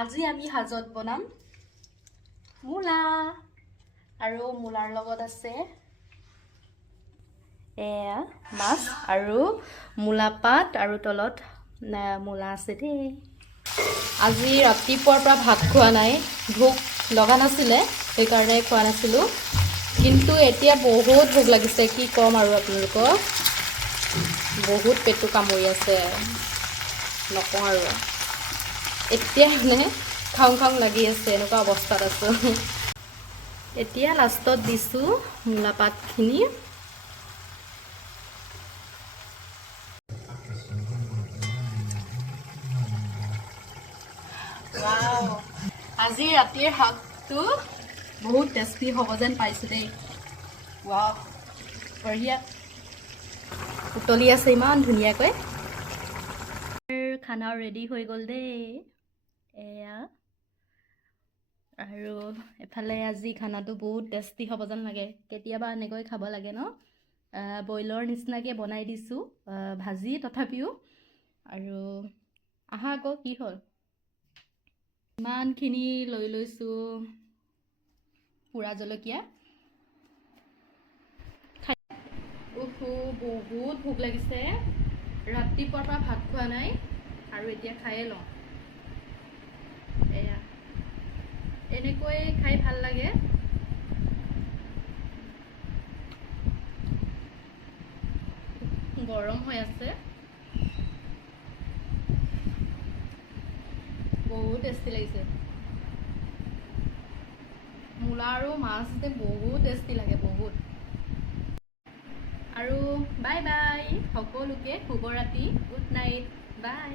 আজি আমি হাজত বনাম মূলা আৰু মূলাৰ লগত আছে মাছ আৰু মূলা পাত আৰু তলত মূলা আছে দেই। আজি ৰাতিপুৱাৰ পৰা ভাত খোৱা নাই, ভোক লগা নাছিলে সেইকাৰণে খোৱা নাছিলোঁ, কিন্তু এতিয়া বহুত ভোক লাগিছে, কি ক'ম আৰু আপোনালোকক, বহুত পেটটো কামুৰি আছে, নকওঁ আৰু এতিয়া মানে খাওঁ খাওঁ লাগি আছে, এনেকুৱা অৱস্থাত আছোঁ। এতিয়া লাষ্টত দিছোঁ মূলা পাতখিনি। আজি ৰাতিৰ শাকটো বহুত টেষ্টি হ'ব যেন পাইছোঁ দেই। ৱাও, বঢ়িয়া উতলি আছে ইমান ধুনীয়াকৈ। খানা ৰেডি হৈ গ'ল দেই, এয়া। আৰু এফালে আজি খানাটো বহুত টেষ্টি হ'ব যেন লাগে, কেতিয়াবা এনেকৈ খাব লাগে ন। বইলৰ নিচিনাকৈ বনাই দিছোঁ, ভাজি তথাপিও। আৰু আহা আকৌ কি হ'ল, ইমানখিনি লৈ লৈছোঁ পোৰা জলকীয়া। বহুত ভোক লাগিছে, ৰাতিপুৱাৰ পৰা ভাত খোৱা নাই আৰু এতিয়া খায়ে লওঁ। এয়া এনেকৈ খাই ভাল লাগে। গৰম হৈ আছে, বহুত টেষ্টি লাগিছে। মূলা আৰু মাছ যে বহুত টেষ্টি লাগে, বহুত। আৰু বাই বাই সকলোকে, শুভৰাত্ৰি, গুড নাইট, বাই।